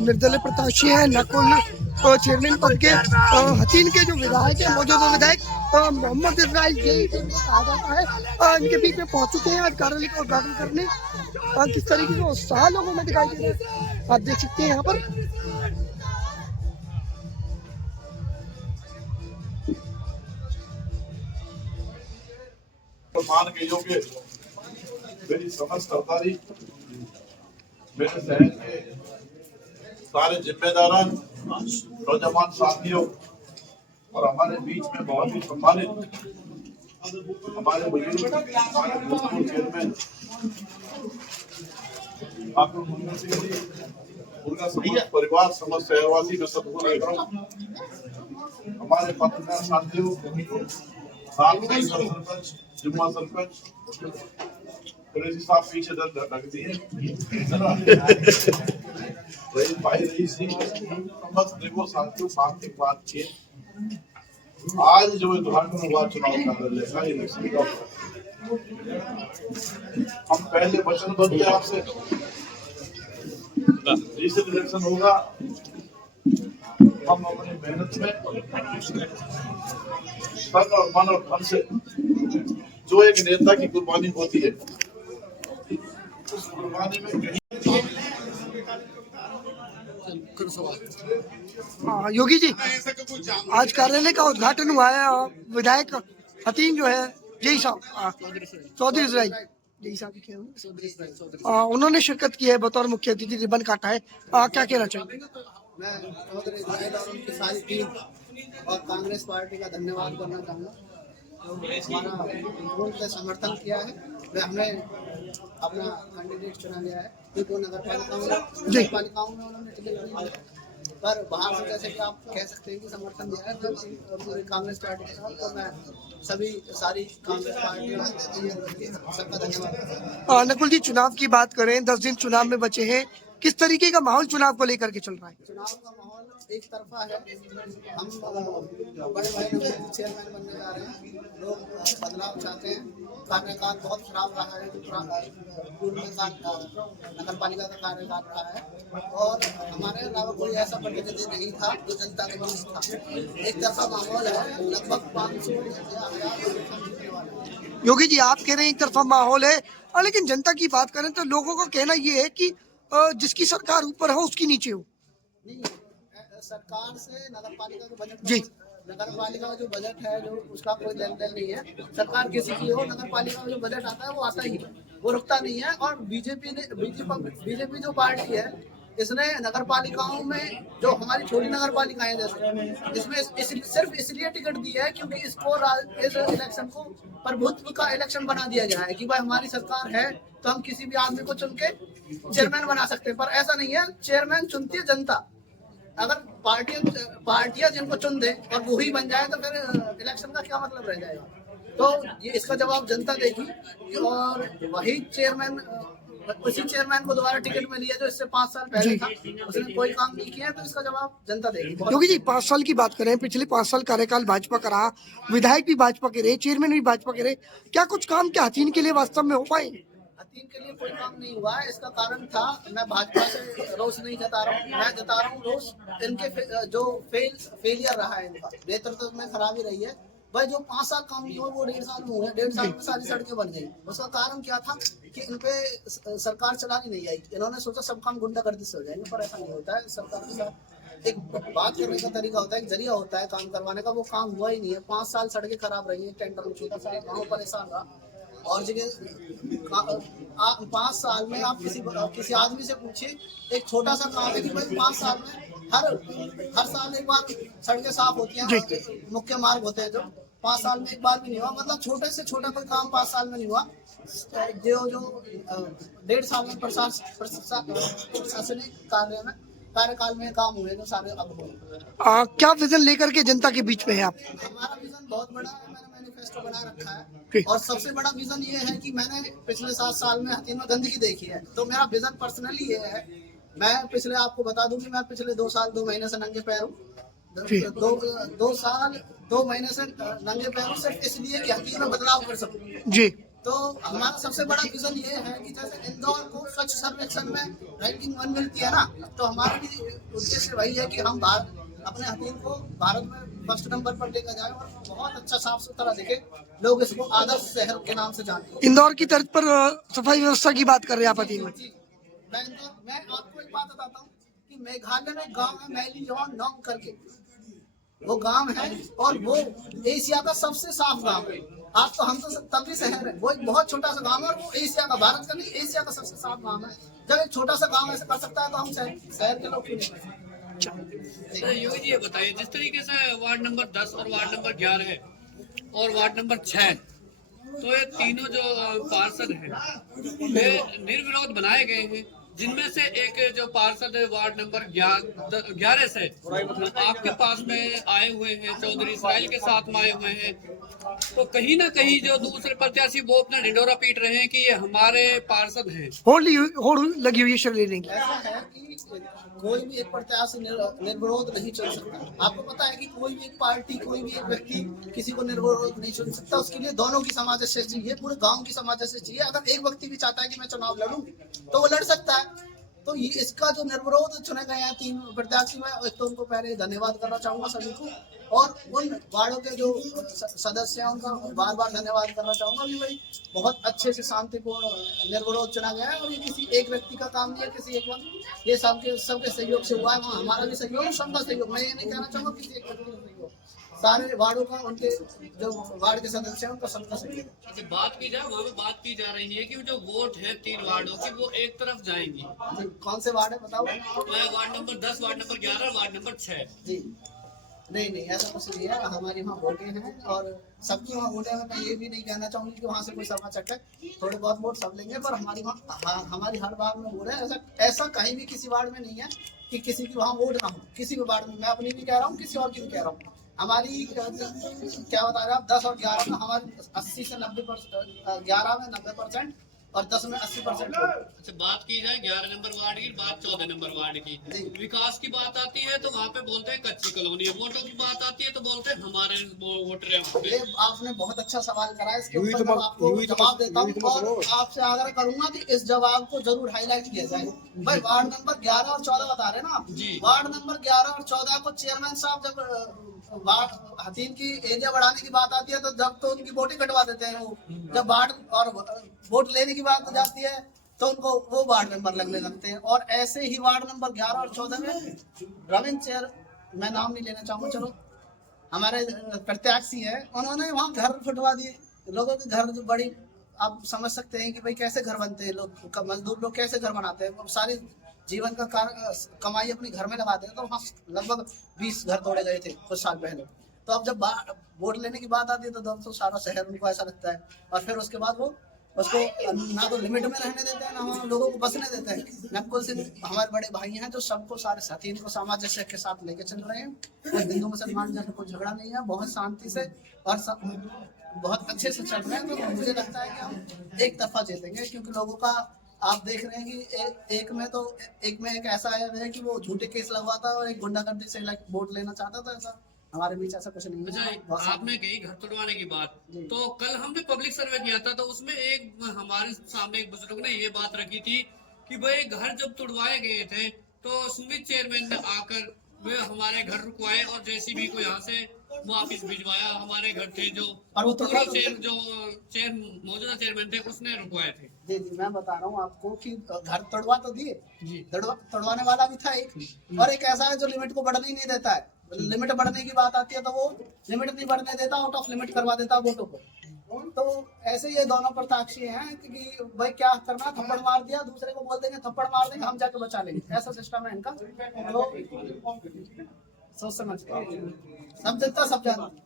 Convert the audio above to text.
निर्दलीय प्रत्याशी हैं नकुल चेयरमैन पद के हसीन के जो विधायक है मौजूदा विधायक मोहम्मद इस्राइल यही कहा जाता है इनके बीच में पहुंच चुके हैं आज कार्यालय का उद्घाटन करने। किस तरीके का उत्साह लोगों में दिखाई दे रहा है आप देख सकते हैं यहाँ पर। मान के योग्य मेरी समझ सरदारी मेरे शहर के सारे जिम्मेदारान नौजवान साथियों और हमारे बीच में बहुत ही सम्मानित हमारे बुजुर्ग हमारे भूतपूर्व चेयरमैन ठाकुर मुन्ना सिंह जी उनका समस्त परिवार समस्त शहरवासी में सदगुरु हमारे पत्रकार साथियों सरपंच जुम्मा सरपंच साहब पीछे रख दिए भाई रईस जी समस्त देखो साथियों सार्थक बात की आज जो उद्घाटन हुआ चुनाव कार्यालय का इलेक्शन का हम पहले वचनबद्ध थे आपसे रिसेंट इलेक्शन होगा हम अपनी मेहनत में तन और मन और धन से जो एक नेता की कुर्बानी होती है उस कुर्बानी में कहीं योगी जी आज कार्यालय का उद्घाटन हुआ है विधायक हसीन जो है जय साहब चौधरी इस्राइल जय साहब उन्होंने शिरकत की है बतौर मुख्य अतिथि रिबन काटा है क्या कहना चाहिए। मैं चौधरी इस्राइल और उनकी सारी टीम और कांग्रेस पार्टी का धन्यवाद करना चाहूँगा जो हमारा वोट का समर्थन किया है वे हमने अपना कैंडिडेट चुना लिया है क्योंकि नगर पालिकाओं में उन्होंने टिकट नहीं दिया पर बाहर से जैसे कि आप कह सकते हैं कि समर्थन दिया है तो पूरी कांग्रेस पार्टी के साथ तो मैं सभी सारी कांग्रेस पार्टी सबका धन्यवाद। नकुल जी चुनाव की बात करें 10 दिन चुनाव में बचे हैं किस तरीके का माहौल चुनाव को लेकर के चल रहा है। चुनाव का माहौल एक तरफा है हम बड़े भाई चेयरमैन बनने जा रहे हैं लोग बदलाव चाहते हैं कार्यकाल बहुत खराब रहा है पूर्व में नगर पालिका का कार्यकाल रहा है और हमारे अलावा कोई ऐसा प्रतिनिधि नहीं था जो जनता के बीच था। एक तरफा माहौल है लगभग 500 या 1000 योगी जी आप कह रहे हैं एक तरफा माहौल है लेकिन जनता की बात करें तो लोगों का कहना ये है कि जिसकी सरकार ऊपर हो उसकी नीचे हो। नहीं सरकार से नगर पालिका के बजट जी नगर पालिका का जो बजट है जो उसका कोई लेन देन नहीं है। सरकार किसी की हो नगर पालिका में जो बजट आता है वो आता ही है वो रुकता नहीं है। और बीजेपी जो पार्टी है इसने नगर पालिकाओं में जो हमारी छोटी नगर पालिकाएं जैसे इसमें सिर्फ इसलिए टिकट दी है क्योंकि इसको इस इलेक्शन को प्रभुत्व का इलेक्शन बना दिया गया है कि भाई हमारी सरकार है तो हम किसी भी आदमी को चुन के चेयरमैन बना सकते हैं। पर ऐसा नहीं है चेयरमैन चुनती है जनता। अगर पार्टियां जिनको चुन दे और वो ही बन जाए तो फिर इलेक्शन का क्या मतलब रह जाएगा। तो ये इसका जवाब जनता देगी और वही चेयरमैन उसी चेयरमैन को दोबारा टिकट में लिया जो इससे 5 साल पहले था उसने कोई काम नहीं किया तो इसका जवाब जनता देगी। क्योंकि जी 5 साल की बात करें पिछले 5 साल कार्यकाल भाजपा का रहा विधायक भी भाजपा के रहे चेयरमैन भी भाजपा के रहे क्या कुछ काम क्या हसीन के लिए वास्तव में हो पाए। हसीन के लिए कोई काम नहीं हुआ है। इसका कारण था मैं भाजपा से रोष नहीं जता रहा हूँ मैं जता रहा हूँ रोष इनके जो फेलियर रहा है इनका नेतृत्व में खराबी रही है। भाई जो 5 साल काम नहीं हुआ वो 1.5 साल में हुआ 1.5 साल में सारी सड़कें बन गई। उसका कारण क्या था कि इन पे सरकार चलानी नहीं आई। इन्होंने सोचा सब काम गुंडागर्दी से हो जाएंगे पर ऐसा नहीं होता है। सरकार के साथ एक बात करने का तरीका होता है एक जरिया होता है काम करवाने का वो काम हुआ ही नहीं है। 5 साल सड़कें खराब रही है टेंडर सारा गाँव परेशान रहा और जगह 5 साल में आप किसी आदमी से पूछिए एक छोटा सा काम है कि भाई 5 साल में हर साल एक बार सड़कें साफ होती हैं मुख्य मार्ग होते हैं जो 5 साल में एक बार भी नहीं हुआ। मतलब छोटे से छोटा कोई काम 5 साल में नहीं हुआ जो 1.5 साल में प्रशासनिक कार्यकाल में काम हुए जो सारे अब हुए। क्या विजन लेकर के जनता के बीच में है आप। हमारा विजन बहुत बड़ा है मैंने मैनिफेस्टो बना रखा है और सबसे बड़ा विजन ये है कि मैंने पिछले 7 साल में हसीन में गंदगी देखी है तो मेरा विजन पर्सनली ये है। मैं पिछले आपको बता दूं कि मैं पिछले 2 साल 2 महीने से नंगे पैर हूँ 2 साल 2 महीने से नंगे पैर हूँ सिर्फ इसलिए कि हकीम में बदलाव कर सकूं। जी तो हमारा सबसे बड़ा विजन ये है कि जैसे इंदौर को स्वच्छ सर्वेक्षण में रैंकिंग 1 मिलती है ना, तो हमारा भी उद्देश्य वही है कि हम अपने हथीन को भारत में फर्स्ट नंबर पर लेकर जाए और बहुत अच्छा साफ सुथरा दिखे, लोग इसको आदर्श शहर के नाम से जानते हैं। इंदौर की तर्ज पर सफाई व्यवस्था की बात कर रहे हैं आप हथीन में। मैं आपको एक बात बताता हूँ कि मेघालय में गांव है मैलीजॉन नॉन्ग करके, वो गांव है और वो एशिया का सबसे साफ गांव है। आप तो हम तो तब भी शहर है, वो एक बहुत छोटा सा गांव है और वो एशिया का, भारत का नहीं एशिया का सबसे साफ गांव है। जब एक छोटा सा गांव ऐसा कर सकता है तो हम शहर के लोग क्यों नहीं कर सकते? तो योगी जी ये बताइए, जिस तरीके से वार्ड नंबर 10 और वार्ड नंबर 11 और वार्ड नंबर 6, तो ये तीनों जो पार्षद हैं वे निर्विरोध बनाए गए हैं, जिनमें से एक जो पार्षद वार्ड नंबर 11 से आपके पास में आए हुए हैं, चौधरी इसराइल के साथ में आए हुए हैं, तो कहीं ना कहीं जो दूसरे प्रत्याशी वो अपना ढिंढोरा पीट रहे हैं कि ये हमारे पार्षद हैं। होड़ लगी हुई है शर लेने की। ऐसा है कि कोई भी एक प्रत्याशी निर्विरोध नहीं चुन सकता। आपको पता है कि कोई भी एक पार्टी, कोई भी एक व्यक्ति किसी को निर्विरोध नहीं चुन सकता। उसके लिए दोनों की सामंजस्य चाहिए, पूरे गांव की सामंजस्य चाहिए। अगर एक व्यक्ति भी चाहता है कि मैं चुनाव लड़ूं तो वो लड़ सकता है। तो ये इसका जो निर्विरोध चुने गए हैं 3 प्रत्याशी, में एक तो उनको पहले धन्यवाद करना चाहूंगा सभी को, और उन वार्डों के जो सदस्य हैं उनका बार बार धन्यवाद करना चाहूंगा कि भाई बहुत अच्छे से शांतिपूर्ण निर्विरोध चुना गया है और ये किसी एक व्यक्ति का काम नहीं है, किसी एक व्यक्ति, ये सबके सहयोग से हुआ है। वहाँ हमारा भी सहयोग, सबका सहयोग, मैं ये नहीं कहना चाहूंगा किसी एक व्यक्ति का सहयोग, सारे वार्डों का, उनके जो वार्ड के सदस्य हैं उनका सबका सहयोग। अच्छा, बात की जाए, वहाँ पे बात की जा रही है कि जो वोट है 3 वार्डों की वो एक तरफ जाएंगी। कौन से वार्ड है बताओ? Ward number 10, ward number 11, ward number 6। जी नहीं, ऐसा कुछ नहीं है। हमारे वहाँ वोटें हैं और सबकी वहाँ वोटें हैं। मैं ये भी नहीं कहना चाहूँगी कि वहाँ से कोई सभा चक्कर, थोड़े बहुत वोट सब लेंगे, पर हमारी वहाँ हमारी हर वार्ड में वोट है। ऐसा कहीं भी किसी वार्ड में नहीं है कि किसी की वहाँ वोट ना हो। किसी भी वार्ड में, मैं अपनी भी कह रहा हूँ, किसी और की भी कह रहा हूँ। हमारी क्या बता रहे हैं आप, 10 और 11 में हमारे 80 से 90%, 11 में 90% और 10 में 80%। अच्छा, बात की जाए 11 नंबर वार्ड की, बात 14 नंबर वार्ड की, विकास की बात आती है तो वहाँ पे बोलते हैं कच्ची कॉलोनी है, वोटों की बात आती है तो बोलते हैं हमारे वोटर हैं वहाँ पे। ये आपने बहुत अच्छा सवाल करा है, इसके ऊपर मैं आपको जवाब देता हूँ और आपसे आग्रह करूंगा कि इस जवाब को जरूर हाईलाइट किया जाए। भाई वार्ड नंबर 11 और 14 बता रहे हैं ना आप, वार्ड नंबर 11 और 14 को चेयरमैन साहब जब वार्ड हथीन की एरिया बढ़ाने की बात आती है तो जब तो उनकी वोट ही कटवा देते हैं वो, जब वार्ड और वोट लेने की बात जाती है तो उनको वो वार्ड मेंबर लगने लगते हैं। और ऐसे ही वार्ड नंबर 11 और 14 में रविंद्र चेयर, मैं नाम नहीं लेना चाहूंगा, चलो हमारे प्रत्याशी है, उन्होंने वहाँ घर फुटवा दिए लोगों के घर। जो बड़ी आप समझ सकते हैं कि भाई कैसे घर बनते हैं लोग, मजदूर लोग कैसे घर बनाते हैं, सारी जीवन का कमाई अपनी घर में लगाते हैं। तो वहाँ लगभग 20 घर तोड़े गए थे कुछ साल पहले। तो अब जब वोट लेने की बात आती है तो सारा शहर उनको ऐसा लगता है, और फिर उसके बाद वो उसको ना तो लिमिट में रहने देते हैं, ना हम लोगों को बसने देते हैं। नकुल सिंह हमारे बड़े भाई हैं जो सबको, सारे साथी को सामंजस्य के साथ लेके चल रहे हैं। कोई हिंदू मुसलमान जैसे कोई झगड़ा नहीं है, बहुत शांति से और बहुत अच्छे से चल रहे हैं। तो मुझे लगता है कि हम एक तरफा जीतेंगे, क्योंकि लोगों का आप देख रहे हैं कि एक में एक ऐसा है कि वो झूठे केस लगवाता और एक गुंडागर्दी से वोट लेना चाहता था। ऐसा हमारे बीच ऐसा कुछ नहीं है। अच्छा, आपने कही घर तोड़वाने की बात, तो कल हमने पब्लिक सर्वे किया था तो उसमें एक हमारे सामने एक बुजुर्ग ने ये बात रखी थी कि भाई घर जब तोड़वाए गए थे तो सुमित चेयरमैन ने आकर वे हमारे घर रुकवाए और जेसीबी को यहाँ से वापिस भिजवाया। हमारे घर थे जो मौजूदा चेयरमैन थे उसने रुकवाए थे। जी, मैं बता रहा हूँ आपको कि घर तोड़वा तो दिए, तोड़वाने वाला भी था एक, और एक ऐसा है जो लिमिट को बढ़ने ही नहीं देता है। लिमिट बढ़ने की बात आती है तो वो लिमिट नहीं बढ़ने देता, आउट ऑफ लिमिट करवा देता वोटों को। तो ऐसे ये दोनों प्रत्याशी हैं कि भाई क्या करना, थप्पड़ मार दिया, दूसरे को बोल देंगे थप्पड़ मार देंगे, हम जाके बचा लेंगे, ऐसा सिस्टम है इनका। तो सोच समझ सब जनता सब जानती।